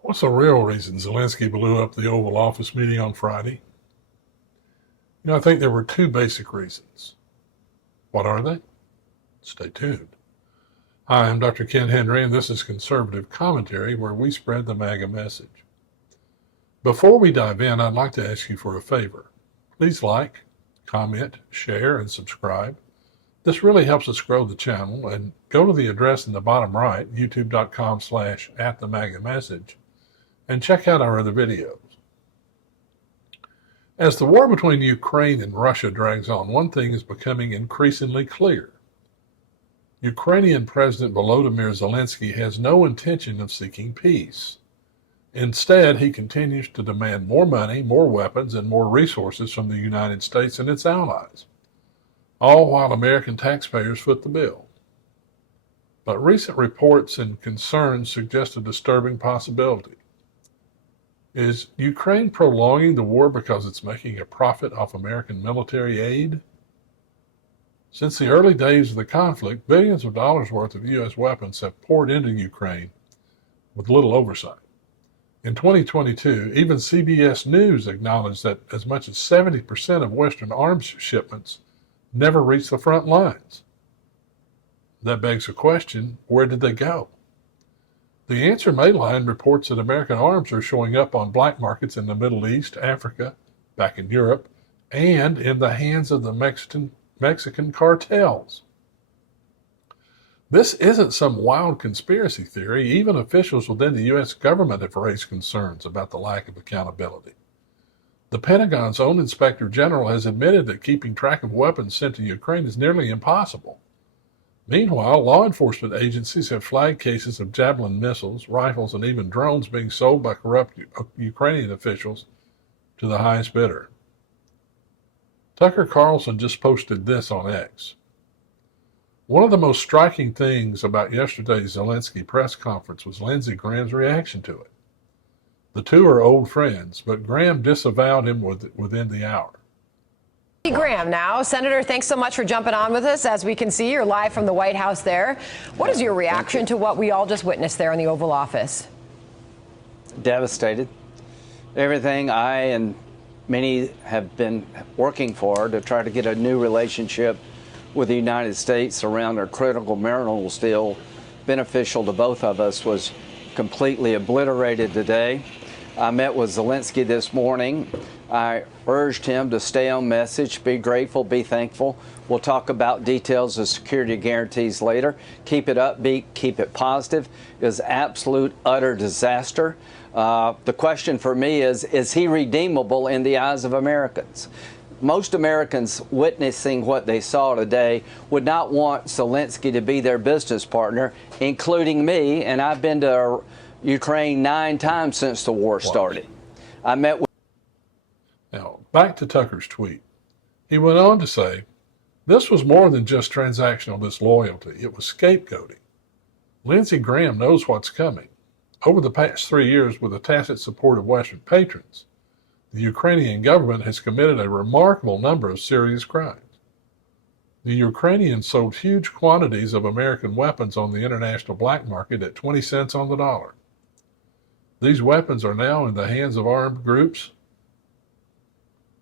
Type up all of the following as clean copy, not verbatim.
What's the real reason Zelensky blew up the Oval Office meeting on Friday? I think there were two basic reasons. What are they? Stay tuned. Hi, I'm Dr. Ken Henry, and this is Conservative Commentary, where we spread the MAGA message. Before we dive in, I'd like to ask you for a favor. Please like, comment, share, and subscribe. This really helps us grow the channel, and go to the address in the bottom right, youtube.com/@themagamessage, and check out our other videos. As the war between Ukraine and Russia drags on, one thing is becoming increasingly clear. Ukrainian President Volodymyr Zelensky has no intention of seeking peace. Instead, he continues to demand more money, more weapons, and more resources from the United States and its allies, all while American taxpayers foot the bill. But recent reports and concerns suggest a disturbing possibility. Is Ukraine prolonging the war because it's making a profit off American military aid? Since the early days of the conflict, billions of dollars worth of U.S. weapons have poured into Ukraine with little oversight. In 2022, even CBS News acknowledged that as much as 70% of Western arms shipments never reached the front lines. That begs the question, where did they go? The answer may lie in reports that American arms are showing up on black markets in the Middle East, Africa, back in Europe, and in the hands of the Mexican cartels. This isn't some wild conspiracy theory. Even officials within the U.S. government have raised concerns about the lack of accountability. The Pentagon's own Inspector General has admitted that keeping track of weapons sent to Ukraine is nearly impossible. Meanwhile, law enforcement agencies have flagged cases of Javelin missiles, rifles, and even drones being sold by corrupt Ukrainian officials to the highest bidder. Tucker Carlson just posted this on X. One of the most striking things about yesterday's Zelensky press conference was Lindsey Graham's reaction to it. The two are old friends, but Graham disavowed him within the hour. Graham now. Senator, thanks so much for jumping on with us. As we can see, you're live from the White House there. What is your reaction to what we all just witnessed there in the Oval Office? Devastated. Everything I and many have been working for to try to get a new relationship with the United States around our critical minerals deal beneficial to both of us was completely obliterated today. I met with Zelensky this morning. I urged him to stay on message, be grateful, be thankful. We'll talk about details of security guarantees later. Keep it upbeat, keep it positive. It was absolute, utter disaster. The question for me is he redeemable in the eyes of Americans? Most Americans witnessing what they saw today would not want Zelensky to be their business partner, including me, and I've been to Ukraine 9 times since the war started. I met with... Now, back to Tucker's tweet. He went on to say, this was more than just transactional disloyalty. It was scapegoating. Lindsey Graham knows what's coming. Over the past 3 years, with the tacit support of Western patrons, the Ukrainian government has committed a remarkable number of serious crimes. The Ukrainians sold huge quantities of American weapons on the international black market at 20 cents on the dollar. These weapons are now in the hands of armed groups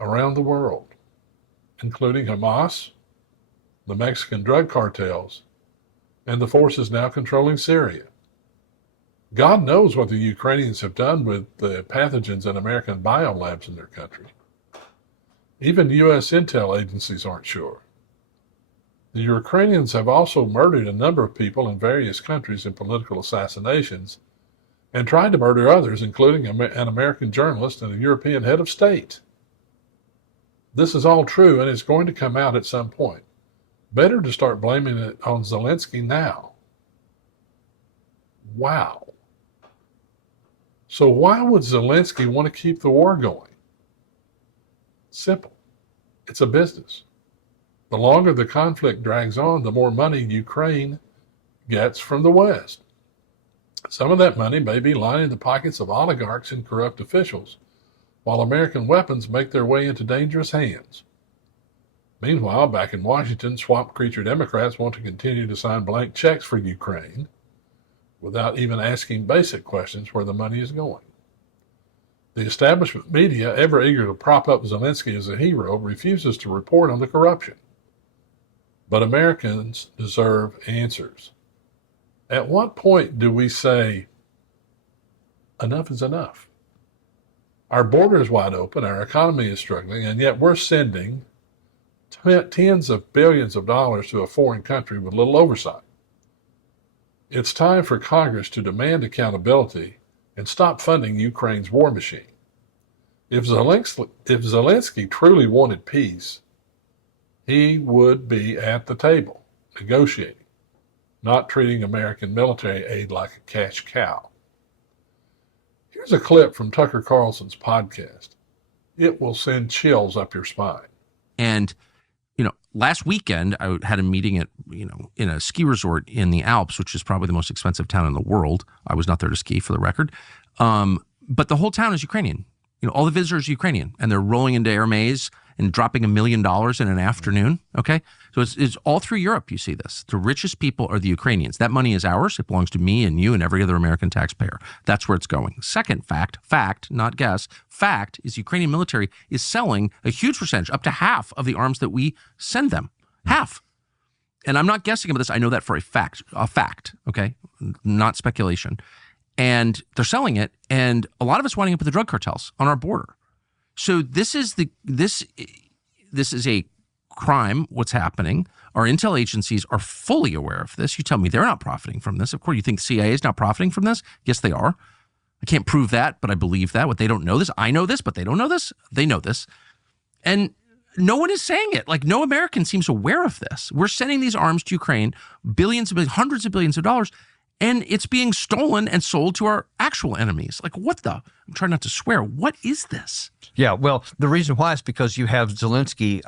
around the world, including Hamas, the Mexican drug cartels, and the forces now controlling Syria. God knows what the Ukrainians have done with the pathogens in American biolabs in their country. Even U.S. intel agencies aren't sure. The Ukrainians have also murdered a number of people in various countries in political assassinations and tried to murder others, including an American journalist and a European head of state. This is all true, and it's going to come out at some point. Better to start blaming it on Zelensky now. Wow. So why would Zelensky want to keep the war going? Simple. It's a business. The longer the conflict drags on, the more money Ukraine gets from the West. Some of that money may be lining the pockets of oligarchs and corrupt officials, while American weapons make their way into dangerous hands. Meanwhile, back in Washington, swamp creature Democrats want to continue to sign blank checks for Ukraine, without even asking basic questions where the money is going. The establishment media, ever eager to prop up Zelensky as a hero, refuses to report on the corruption. But Americans deserve answers. At what point do we say, enough is enough? Our border is wide open, our economy is struggling, and yet we're sending tens of billions of dollars to a foreign country with little oversight. It's time for Congress to demand accountability and stop funding Ukraine's war machine. If Zelensky truly wanted peace, he would be at the table, negotiating, not treating American military aid like a cash cow. Here's a clip from Tucker Carlson's podcast. It will send chills up your spine. And, last weekend I had a meeting at, in a ski resort in the Alps, which is probably the most expensive town in the world. I was not there to ski, for the record. But the whole town is Ukrainian. All the visitors are Ukrainian, and they're rolling into Air Maze and dropping $1 million in an afternoon. Okay. So it's all through Europe. You see this. The richest people are the Ukrainians. That money is ours. It belongs to me and you and every other American taxpayer. That's where it's going. Second fact, not guess, fact is Ukrainian military is selling a huge percentage, up to half of the arms that we send them. Half. And I'm not guessing about this. I know that for a fact, okay? Not speculation. And they're selling it, and a lot of it's winding up with the drug cartels on our border. So this is a crime, what's happening. Our intel agencies are fully aware of this. You tell me they're not profiting from this. Of course, you think CIA is not profiting from this? Yes, they are. I can't prove that, but I believe that. What they don't know this. I know this, but they don't know this. They know this. And no one is saying it. Like, no American seems aware of this. We're sending these arms to Ukraine, hundreds of billions of dollars, and it's being stolen and sold to our actual enemies. Like, what the? I'm trying not to swear. What is this? Yeah, well, the reason why is because you have Zelensky,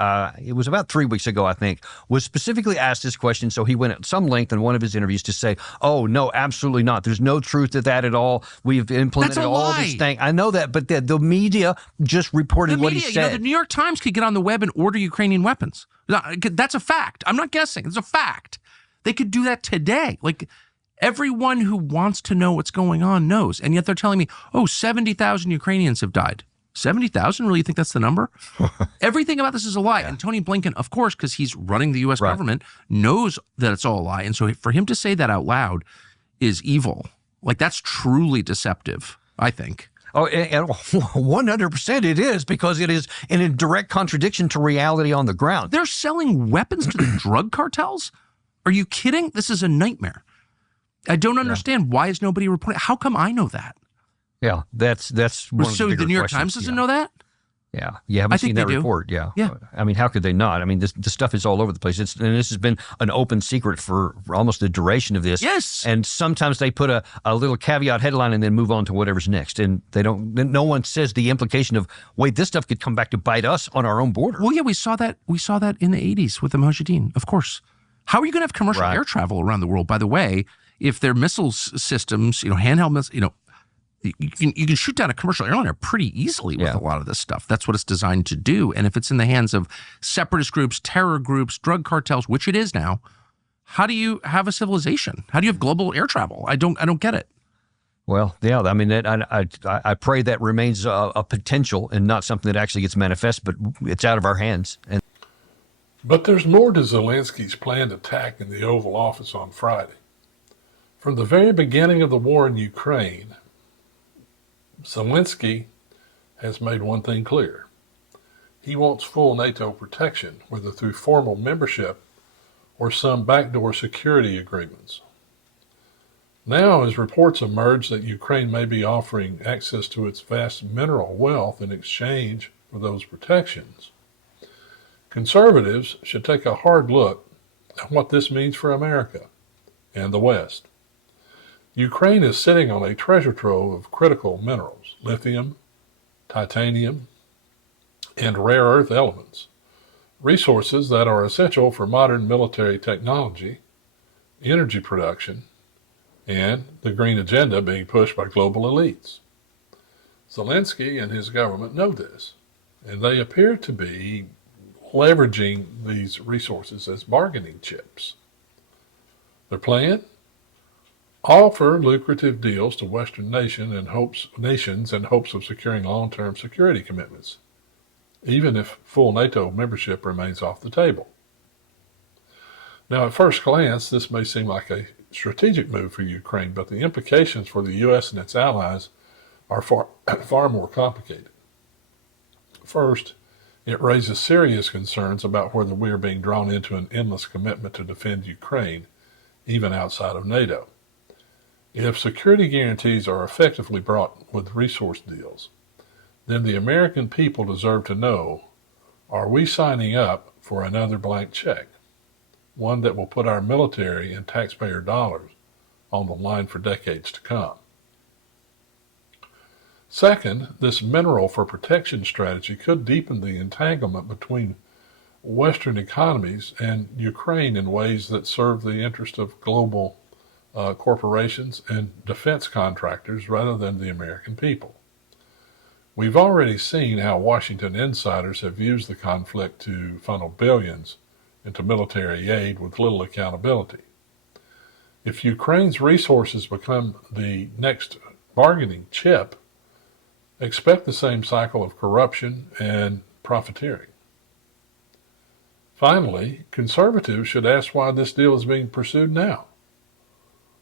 it was about 3 weeks ago, I think, was specifically asked this question. So he went at some length in one of his interviews to say, oh, no, absolutely not. There's no truth to that at all. We've implemented all this thing. I know that, but the media just reported what he said. The New York Times could get on the web and order Ukrainian weapons. That's a fact. I'm not guessing. It's a fact. They could do that today. Like, everyone who wants to know what's going on knows. And yet they're telling me, 70,000 Ukrainians have died. 70,000? Really? You think that's the number? Everything about this is a lie. Yeah. And Tony Blinken, of course, because he's running the U.S. government, knows that it's all a lie. And so for him to say that out loud is evil. Like, that's truly deceptive, I think. Oh, and 100% it is, because it is in a direct contradiction to reality on the ground. They're selling weapons to the drug cartels? Are you kidding? This is a nightmare. I don't understand. Why is nobody reporting? How come I know that? Yeah, that's one of the bigger the New York questions. Times doesn't know that? Yeah, you haven't seen that report. Yeah. I mean, how could they not? I mean, this stuff is all over the place. And this has been an open secret for almost the duration of this. Yes. And sometimes they put a little caveat headline and then move on to whatever's next. And they don't. No one says the implication of, wait, this stuff could come back to bite us on our own border. Well, yeah, we saw that in the 80s with the Mujahideen, of course. How are you going to have commercial air travel around the world? By the way, if their missile systems, handheld missiles, you can shoot down a commercial airliner pretty easily with a lot of this stuff. That's what it's designed to do. And if it's in the hands of separatist groups, terror groups, drug cartels, which it is now, how do you have a civilization? How do you have global air travel? I don't get it. Well, yeah, I mean, I pray that remains a potential and not something that actually gets manifest, but it's out of our hands. But there's more to Zelensky's planned attack in the Oval Office on Friday. From the very beginning of the war in Ukraine, Zelensky has made one thing clear. He wants full NATO protection, whether through formal membership or some backdoor security agreements. Now, as reports emerge that Ukraine may be offering access to its vast mineral wealth in exchange for those protections, conservatives should take a hard look at what this means for America and the West. Ukraine is sitting on a treasure trove of critical minerals, lithium, titanium, and rare earth elements, resources that are essential for modern military technology, energy production, and the green agenda being pushed by global elites. Zelensky and his government know this, and they appear to be leveraging these resources as bargaining chips. Their plan? offer lucrative deals to Western nations in hopes of securing long-term security commitments, even if full NATO membership remains off the table. Now, at first glance, this may seem like a strategic move for Ukraine, but the implications for the U.S. and its allies are far more complicated. First, it raises serious concerns about whether we are being drawn into an endless commitment to defend Ukraine, even outside of NATO. If security guarantees are effectively brought with resource deals, then the American people deserve to know, are we signing up for another blank check? One that will put our military and taxpayer dollars on the line for decades to come. Second, this mineral for protection strategy could deepen the entanglement between Western economies and Ukraine in ways that serve the interest of global corporations and defense contractors rather than the American people. We've already seen how Washington insiders have used the conflict to funnel billions into military aid with little accountability. If Ukraine's resources become the next bargaining chip, expect the same cycle of corruption and profiteering. Finally, conservatives should ask why this deal is being pursued now.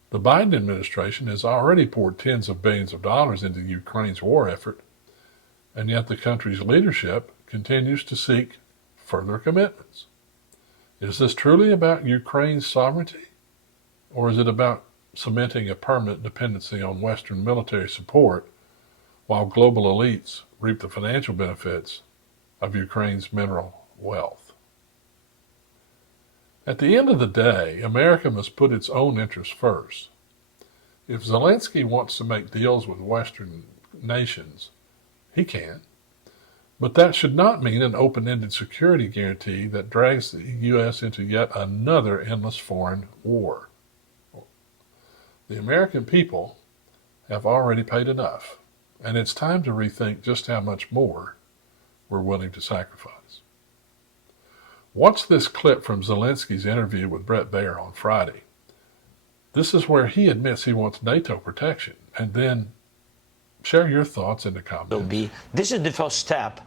The Biden administration has already poured tens of billions of dollars into Ukraine's war effort, and yet the country's leadership continues to seek further commitments. Is this truly about Ukraine's sovereignty, or is it about cementing a permanent dependency on Western military support while global elites reap the financial benefits of Ukraine's mineral wealth? At the end of the day, America must put its own interests first. If Zelensky wants to make deals with Western nations, he can. But that should not mean an open-ended security guarantee that drags the U.S. into yet another endless foreign war. The American people have already paid enough, and it's time to rethink just how much more we're willing to sacrifice. Watch this clip from Zelensky's interview with Bret Baier on Friday. This is where he admits he wants NATO protection, and then share your thoughts in the comments. This is the first step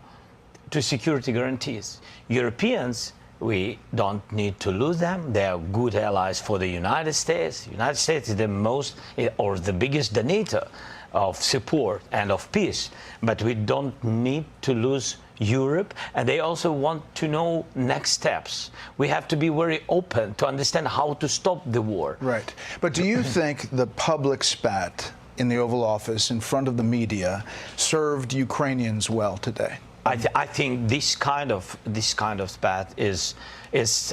to security guarantees. Europeans, we don't need to lose them. They are good allies for the United States. The United States is the most or the biggest donator of support and of peace, but we don't need to lose Europe, and they also want to know next steps. We have to be very open to understand how to stop the war. Right. But do you think the public spat in the Oval Office in front of the media served Ukrainians well today? I think this kind of spat is this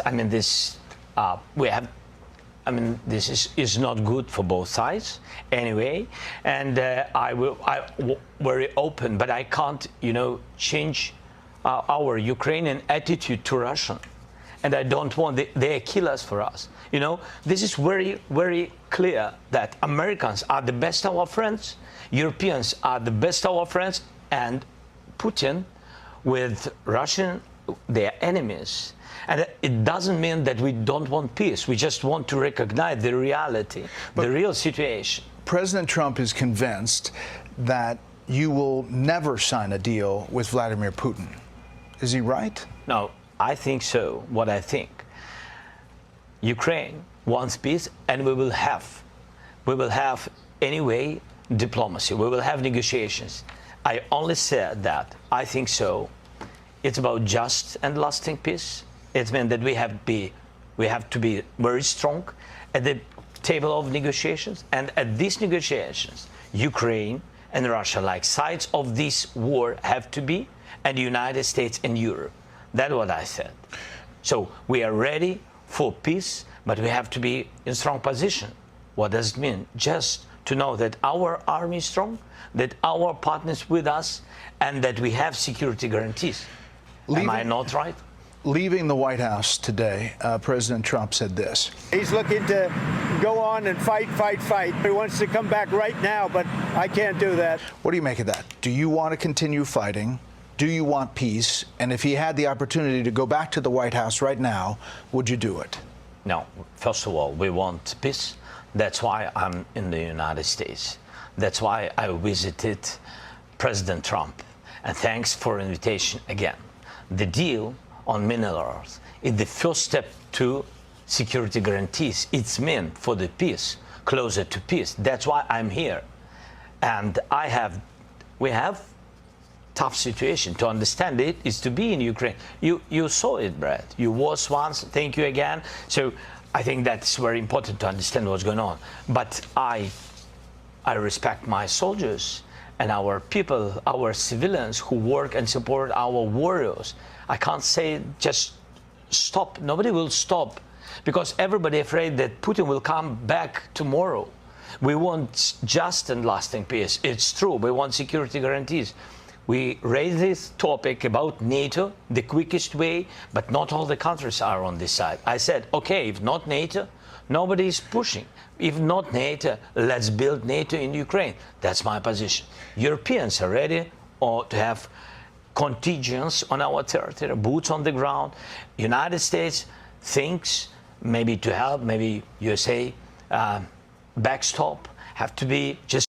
is not good for both sides anyway, and I very open, but I can't change our Ukrainian attitude to Russia, and I don't want they kill us for us. This is very clear that Americans are the best of our friends, Europeans are the best of our friends, and Putin with Russian, their enemies. And it doesn't mean that we don't want peace. We just want to recognize the reality, the real situation. President Trump is convinced that you will never sign a deal with Vladimir Putin. Is he right? No, I think so. What I think, Ukraine wants peace, and we will have anyway diplomacy. We will have negotiations. I only said that I think so. It's about just and lasting peace. It means that we have to be very strong at the table of negotiations, and at these negotiations, Ukraine and Russia, like sides of this war, have to be, and the United States and Europe. That's what I said. So we are ready for peace, but we have to be in strong position. What does it mean? Just to know that our army is strong, that our partners with us, and that we have security guarantees. Am I not right? Leaving the White House today, President Trump said this. He's looking to go on and fight. He wants to come back right now, but I can't do that. What do you make of that? Do you want to continue fighting? Do you want peace? And if he had the opportunity to go back to the White House right now, would you do it? No. First of all, we want peace. That's why I'm in the United States. That's why I visited President Trump. And thanks for invitation again. The deal on minerals is the first step to security guarantees. It's meant for the peace, closer to peace. That's why I'm here. And we have tough situation. To understand it is to be in Ukraine. You saw it, Brad. You was once. Thank you again. So I think that's very important to understand what's going on. But I respect my soldiers and our people, our civilians who work and support our warriors. I can't say just stop. Nobody will stop because everybody afraid that Putin will come back tomorrow. We want just and lasting peace. It's true. We want security guarantees. We raise this topic about NATO the quickest way, but not all the countries are on this side. I said, okay, if not NATO, nobody is pushing. If not NATO, let's build NATO in Ukraine. That's my position. Europeans are ready to have contingents on our territory, boots on the ground. United States thinks maybe to help, maybe USA backstop, have to be just